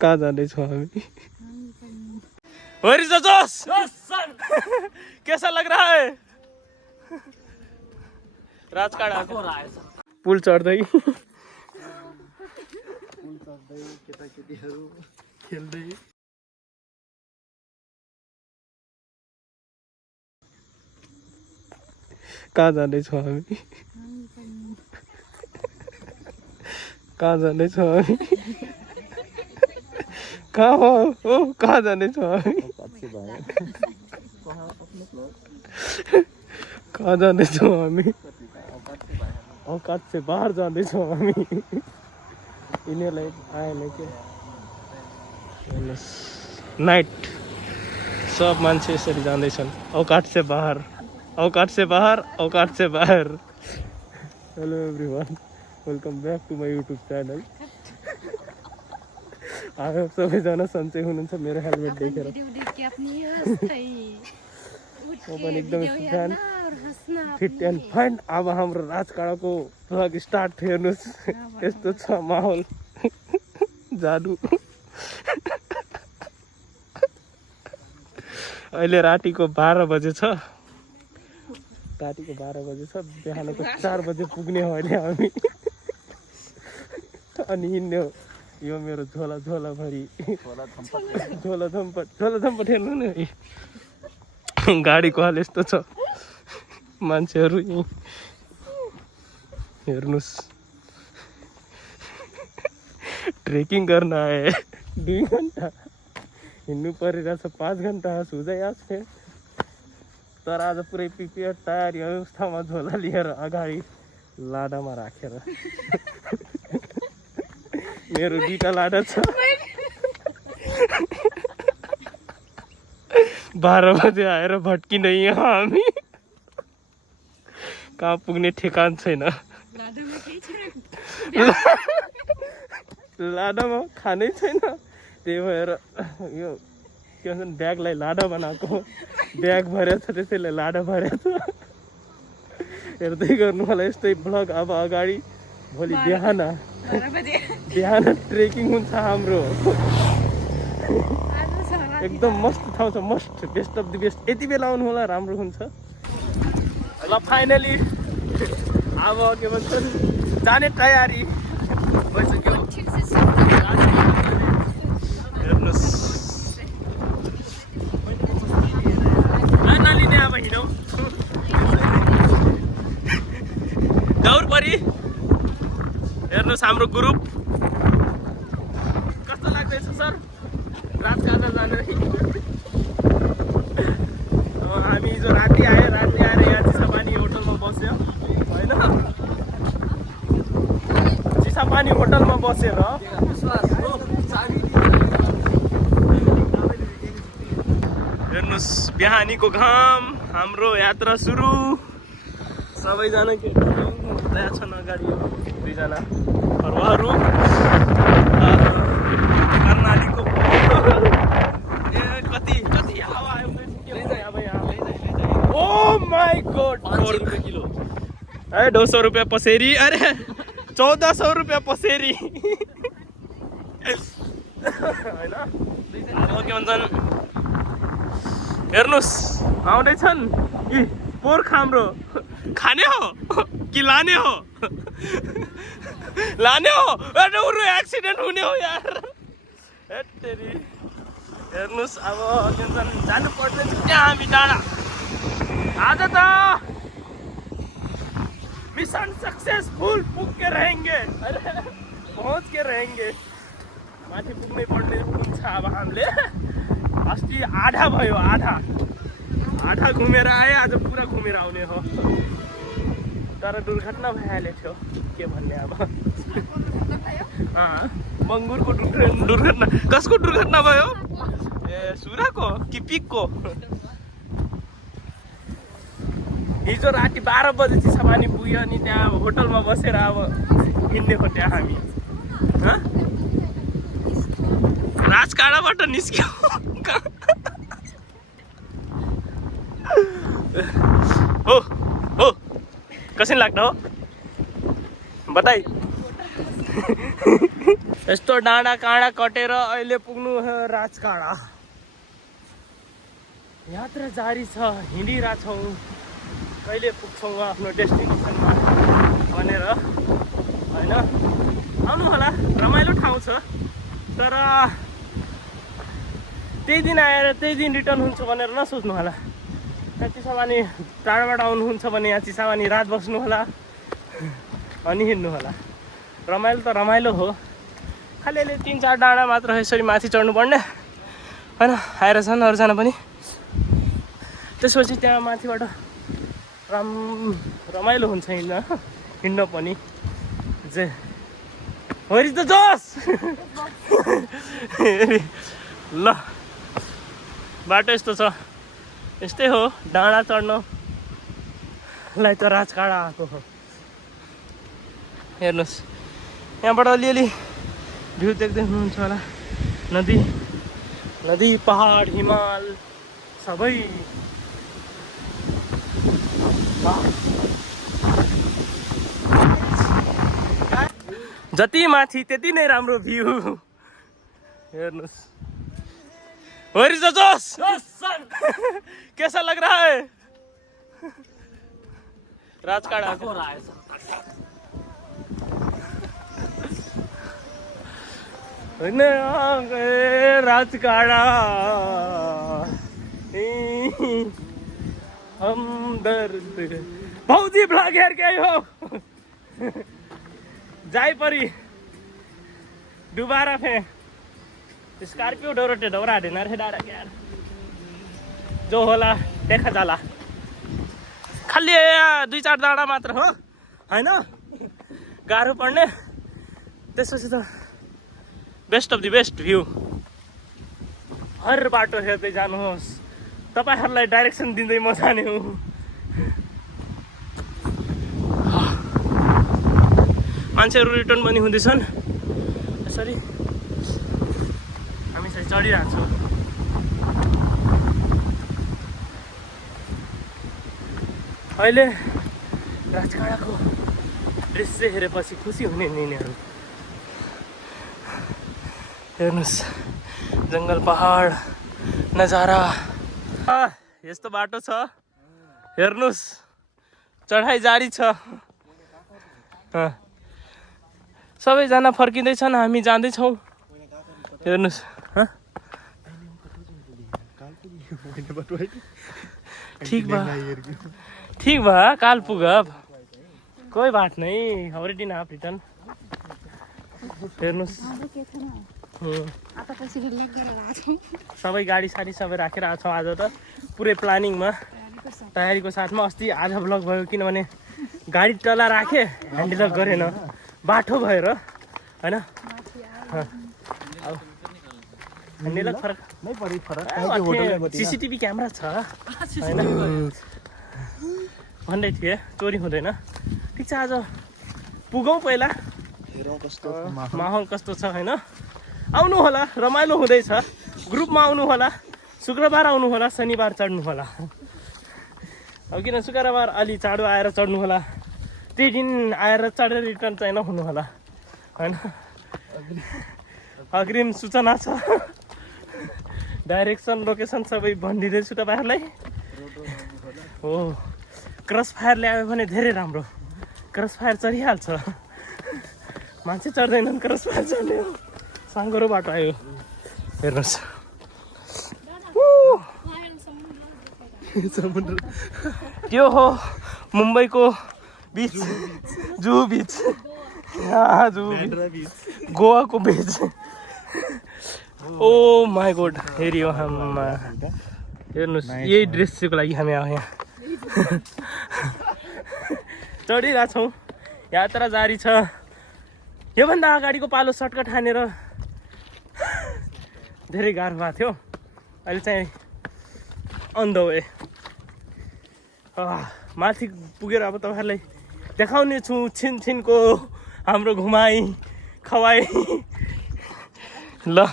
कहाँ जाँदैछौँ हामी? Where is the Josh? कैसा लग रहा है? राजकाडा पुल चढ्दै केटाकेटीहरू खेल्दै कहाँ जाँदैछौँ हामी? कहाँ जाँदैछौँ हामी? कहाँ हो? कहाँ जाँदैछौँ हामी? कहाँ जाँदैछौँ हामी? औकात से बाहर जाँदैछौँ हामी। यिनीहरूलाई आएन के नाइट सब मान्छे यसरी जाँदैछन् औकात से बाहर, औकात से बाहर, औकात से बाहर। Hello everyone, welcome back to my YouTube channel. आयो सबैजना सन्चै हुनुहुन्छ मेरो हेलमेट देखेर। म पनि एकदमै फिट एन्ड फाइन। अब हाम्रो राजकाडाको भ्लग स्टार्ट हेर्नुहोस्, यस्तो छ माहौल जादु। अहिले रातिको 12 बजे छ, रातिको 12 बजे छ, बिहानको 4 बजे पुग्ने हो अहिले हामी। अनि हिँड्ने हो। यो मेरो झोला झोला भरि झोला झम्पट हेर्नु नि, गाडीको हाल यस्तो छ। मान्छेहरू यहीँ हेर्नुहोस्, ट्रेकिङ गर्न आए। 2 घन्टा हिँड्नु परिरहेछ, 5 घन्टा सुझाइ आज फेरि। तर आज पुरै प्रिपेयर तयारी अवस्थामा झोला लिएर अगाडि लाडामा राखेर। मेरो 2टा लाडा छ। 12 बजे आएर भट्किँदै यहाँ हामी। कहाँ पुग्ने ठेकान छैन। लाडामा खानै छैन, त्यही भएर यो के भन्छ ब्यागलाई लाडा बनाएको। ब्याग भरेको छ त्यसैले लाडा भरेको छ। हेर्दै गर्नु होला यस्तै भ्लग। अब अगाडि भोलि बिहान ट्रेकिङ हुन्छ हाम्रो। एकदम मस्त ठाउँ छ, must best of the best. यति बेला आउनु होला, राम्रो हुन्छ। ल फाइनली अब के भन्छन् जाने तयारी भइसक्यो। हेर्नुहोस् नलिने अब हिँडौँ। दौड परी हेर्नुहोस् हाम्रो ग्रुप। कस्तो लाग्दैछ सर राजकाडा जानु? हामी हिजो राति आएर यहाँ चिसापानी होटलमा बस्यो होइन। चिसापानी होटलमा बसेर हेर्नुहोस् बिहानीको घाम, हाम्रो यात्रा सुरु। सबैजना केटा छन् अगाडि, 2जना फरुवाहरू कर्णालीको। कति हावा आयो अब यहाँ। ओ माई गॉड, 500 रुपियाँ किलो। 200 रुपियाँ पसेरी। अरे 1400 रुपियाँ पसेरी होइन। अब के भन्छन् हेर्नुहोस् आउँदैछन् यी पोर्ख हाम्रो। खाने हो कि लाने हो? लाने हो। एक्सिडेन्ट हुने हो यार। हेर्नुहोस् अब के भन्छन् जानु पर्दैछ त्यहाँ हामी डाँडा। आज त मिशन सक्सेसफुल, पुग के रहेंगे। अरे पहुँच के रहेंगे। माथि पुग्नै पर्ने हुन्छ अब हामीले। अस्ति आधा भयो, आधा घुमेर आए, आज पुरा घुमेर आउने हो। तर दुर्घटना भइहाल्यो थियो, के भन्ने अब। मङ्गुरको दुर्घटना। कसको दुर्घटना भयो? ए सुराको कि पिकको? हिजो राति 12 बजे चिसापानी पुग्यो। अनि त्यहाँ होटलमा बसेर अब हिँड्ने हो त्यहाँ हामी। राजकाडाबाट निस्क्यो। हो कसरी लाग्छ हो बताइ। यस्तो डाँडा काँडा कटेर अहिले पुग्नु राजकाँडा। यात्रा जारी छ, हिँडिरहेछौँ, कहिले पुग्छौँ आफ्नो डेस्टिनेसनमा भनेर होइन। आउनु होला, रमाइलो ठाउँ छ, तर त्यही दिन आएर त्यही दिन रिटर्न हुन्छ भनेर नसोच्नु होला। यहाँ चिसापानी टाढाबाट आउनुहुन्छ भने यहाँ चिसापानी रात बस्नु होला अनि हिँड्नु होला। रमाइलो त रमाइलो हो, खालि अहिले 3-4 डाँडा मात्र यसरी माथि चढ्नु पर्ने होइन। आएर छन् अरूजना पनि, त्यसपछि त्यहाँ माथिबाट रमाइलो हुन्छ हिँड्न पनि। Where is the Joss? ल बाटो यस्तो छ, यस्तै हो, डाँडा चढ्नलाई त राजकाँडा आएको हो। हेर्नुहोस् यहाँबाट अलिअलि भ्यू देख्दै हुनुहुन्छ होला, नदी पहाड हिमाल सबै। जति माथि त्यति नै राम्रो भ्यू। हेर्नुहोस् Where is the Joss? कैसा लग रहा है? राजकाँडा को रहा है राजकाँडा हमदर्द। भाउजी ब्लॉग हेर के आयो जाई परी दोबारा फे स्कॉर्पियो डोरोटे डोरा देना रे डारा यार, जो होला देखा जाला। खाली 2-4 डाँडा मात्र हो हैन, गाह्रो पर्ने। त्यसपछि त best of the best view. हर बाटो हेर्दै जानुहोस्, तपाईहरुलाई डाइरेक्सन दिँदै म जाने हुँ। मान्छेहरु रिटर्न पनि हुँदैछन्, यसरी हामी चाहिँ चढिरहेको छौँ। अहिले राजकाँडाको दृश्य हेरेपछि खुसी हुने निनीहरु। हेर्नुस् जंगल पहाड नजारा, यस्तो बाटो छ। हेर्नुस् चढाइ जारी छ। सबैजना फर्किँदैछन्, हामी जाँदैछौँ। हेर्नुस् ठीक बा काल पुगब, कोई बात नहीं, ऑलरेडी ना रिटर्न। हेर्नुस् सबै गाडी साडी सबै राखेर आएको छौँ। आज त पुरै प्लानिङमा तयारीको साथमा। अस्ति आधा ब्लग भयो किनभने गाडी टला राखे, ह्यान्डल गरेन बाटो भएर हैन। ह्यान्डल फरक नै परि फरक सीसीटीभी क्यामेरा छ हैन भन्दै थिए, चोरी हुँदैन। ठिक छ, आज पुगौँ, पहिला हेरौँ कस्तो माहौल कस्तो छ हैन। आउनु होला, रमाइलो हुँदैछ। ग्रुपमा आउनु होला, शुक्रबार आउनु होला, शनिबार चढ्नु होला। अब किन शुक्रबार अलि चाँडो आएर चढ्नु होला, त्यही दिन आएर चढेर रिटर्न चाहिँ नहुनु होला हैन। अग्रिम सूचना छ, डाइरेक्सन लोकेसन सबै भनिदिँदैछु तपाईहरुलाई। हो, क्रस फायर ल्यायो भने धेरै राम्रो, क्रस फायर चढिहाल्छ। मान्छे चढ्दैनन्, क्रस फायर चढ्ने हो। साङ्गरो बाटो आयो, हेर्नुहोस्। त्यो हो मुम्बईको बीच, जुहु बीच, गोवाको बीच। ओ माई गॉड, हेरियो हम। हेर्नुहोस् यही दृश्यको लागि हामी आयो यहाँ। चढिरहेछौँ, यात्रा जारी छ। योभन्दा अगाडिको पालो सर्टकट हानेर धेरै गाह्रो भएको थियो, अहिले चाहिँ अन द वे। माथि पुगेर अब तपाईँहरूलाई देखाउने छु छिनछिनको हाम्रो घुमाइ खवाई। ल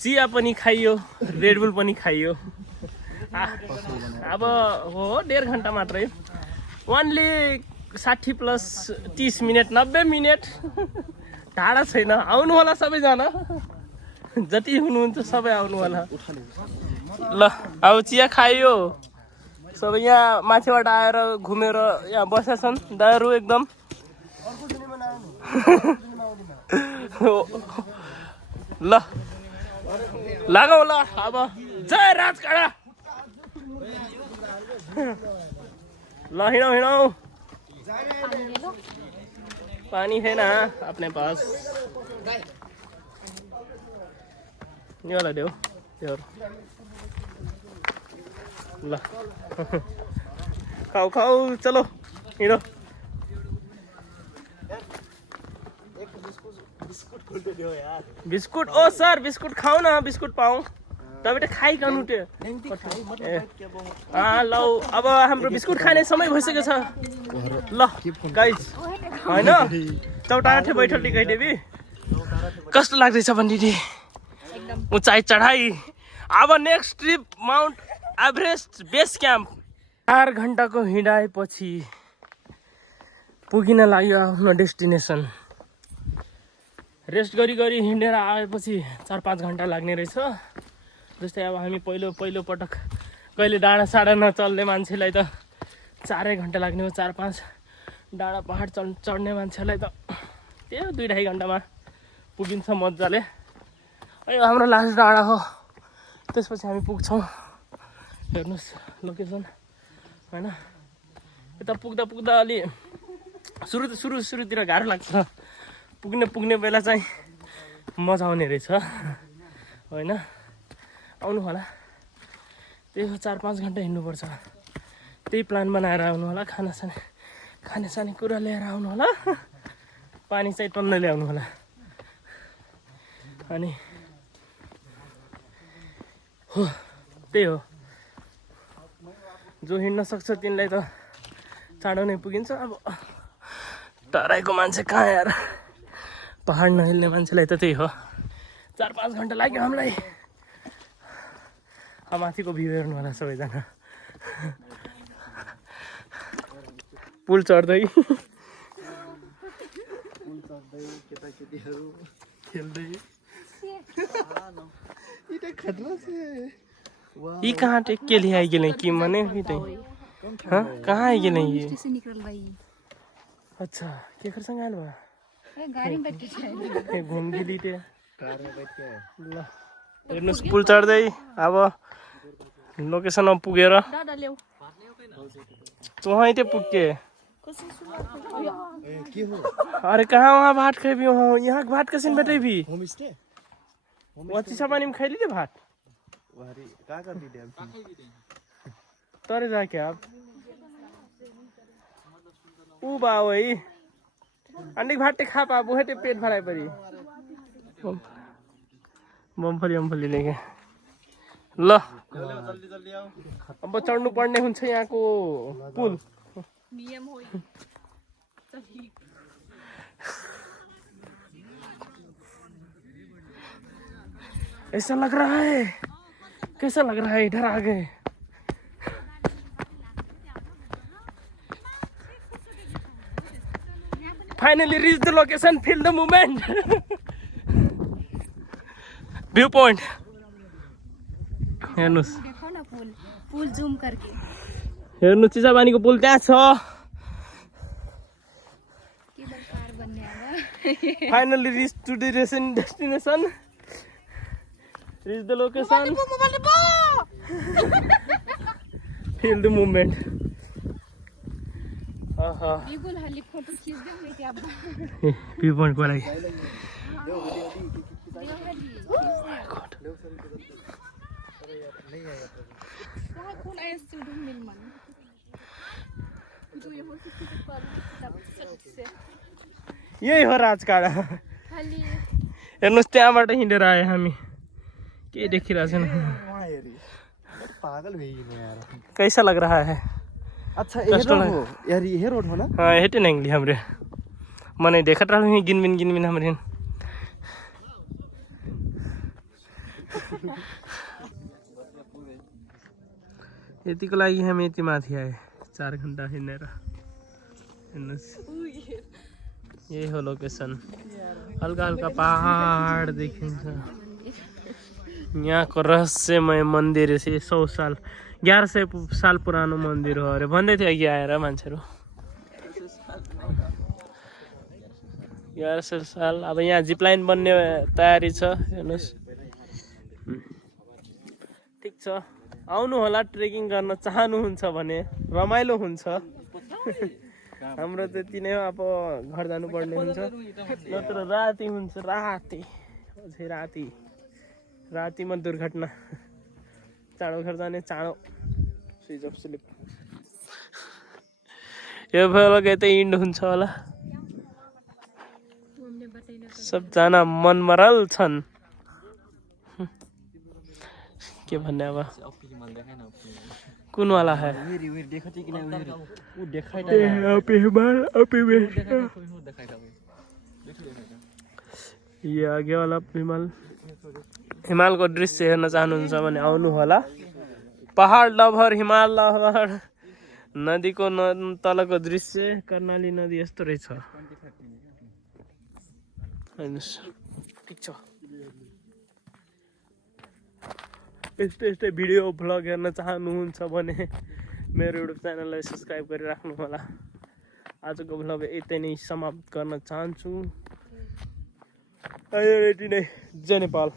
चिया पनि खाइयो, रेडबुल पनि खाइयो। अब हो 1.5 घन्टा मात्रै, ओन्ली 60 + 30 मिनट, 90 मिनट टाढा छैन, आउनु होला सबैजना, जति हुनुहुन्छ सबै आउनु होला। ल अब चिया खाइयो, सबै यहाँ माथिबाट आएर घुमेर यहाँ बसेका छन् दाइहरू एकदम। ल लागौँ ल अब, जय राजकाडा। ल हिँडौँ हिँडौँ, पानी है ना अपने पास, ये वाला दो यार। ल खाओ खाओ, चलो हिँडो। बिस्कुट, ओ सर बिस्कुट खाऊ न, बिस्कुट पाऊँ तपाईँ त खाइकन उठ्यो। ल अब हाम्रो बिस्कुट खाने समय भइसकेको छ। ल गाइस होइन चौटाठे बैठल टिकाइ देवी कस्तो लाग्दैछ बन्दिदी? उचाइ चढाइ। अब next trip Mount Everest base camp. 4 घन्टाको हिँडाएपछि पुगिन लाग्यो आफ्नो डेस्टिनेसन। रेस्ट गरी गरी हिँडेर आएपछि 4-5 घन्टा लाग्ने रहेछ। जस्तै अब हामी पहिलो पटक कहिले डाँडा साडा नचल्ने मान्छेलाई त 4 घन्टा लाग्ने हो, 4-5 डाँडा पहाड चढ्ने मान्छेलाई त त्यो 2-2.5 घन्टामा पुगिन्छ मजाले। यो हाम्रो लास्ट डाँडा हो, त्यसपछि हामी पुग्छौँ। हेर्नुहोस् लोकेसन होइन। यता पुग्दा अलि सुरुतिर गाह्रो लाग्छ, पुग्ने बेला चाहिँ मजा आउने रहेछ होइन। आउनु होला, त्यही हो 4-5 घन्टा हिँड्नुपर्छ। त्यही प्लान बनाएर आउनु होला, खाने कुरा लिएर आउनु होला, पानी चाहिँ टन्नै ल्याउनु होला। अनि हो त्यही हो, जो हिँड्न सक्छ तिनलाई त चाँडो नै पुगिन्छ। अब तराईको मान्छे कहाँ यार, पहाड नहिल्ने मान्छेलाई त त्यही हो। 4-5 घन्टा लाग्यो हामीलाई। माथिको भ्यू हेर्नु होला सबैजना, पुल चढ्दै केटाकेटीहरू खेल्दै। ये कहाँ के लिए आई गेले कि मने हाँ कहाँ आई गेले ये? अच्छा केकर सँग आयल बा? गाडी में बैठ के घूम गेली ते कार में बैठ के। ल हेर्नुस् पुल चढ्दै अब लोकेसनमा पुगेर वहीं ते पुगे। अरे कहाँ वहाँ भात खाई भी हो, यहाँ भात कैसे बैठे भी? होम स्टे वची पानी में खाई लीजिए भात। तरे जाके आप ऊ बा वही अंडे भात खा पा वो है पेट भराई परी बमफली लेके। ल अब चढ्नु पर्ने हुन्छ यहाँको पुल। नियम हो ऐसा लग रहा है, कैसा लग रहा है? इधर आ गए। Finally reach the location, feel the moment. View point. हेर्नुस् पुल जुम करके हेर्नुस् चिसापानीको पुल त्यहाँ छ। Finally reach to the destination. Reach the location. Feel the moment. बिल्कुल हाली फोटो खींच दे मैं क्या व्यू पॉइंट को लागि यही हो राजकाडा। हेर्नुस् त्यहाँबाट हिँडेर आए हामी, के देखिरहेको छैन। पागल भइगयो यार, कैसा लग रहा है? अच्छा ये रोड हो यार, ये रोड हो ना? हाँ हेटे नहीं हमरे मने देखत रहलु ही गिनबिन हमरे। यतिको लागि हामी यति माथि आए 4 घन्टा हिँडेर। हेर्नुस् यही हो लोकेसन हल्का हल्का पहाड देखिन्छ यहाँको रहस्यमय मन्दिर 100 साल 1100 साल पुरानो मन्दिर हो अरे भन्दै थियो अघि आएर मान्छेहरू 1100 साल अब यहाँ जिपलाइन बन्ने तयारी छ हेर्नुहोस् ठिक छ आउनु होला ट्रेकिङ गर्न चाहनुहुन्छ भने रमाइलो हुन्छ हाम्रो त्यति नै हो अब घर जानुपर्ने हुन्छ नत्र राति हुन्छ राति अझै रातिमा दुर्घटना चाँडो घर जाने चाँडो स्विच अफ स्लिप यो बेलुका यतै इन्ड हुन्छ होला सबजना मनमरल छन् के भन्ने अब कुन वाला है ये आगे वाला हिमालको दृश्य हेर्न चाहनुहुन्छ भने आउनु होला पहाड लभर हिमाल लभर नदीको तलको दृश्य कर्णाली नदी यस्तो रहेछ हेर्नुहोस् ठिक छ यस्तै भिडियो भ्लग हेर्न चाहनुहुन्छ भने मेरो युट्युब च्यानललाई सब्सक्राइब गरिराख्नु होला आजको भ्लग यतै नै समाप्त गर्न चाहन्छु अहिले नै जय नेपाल।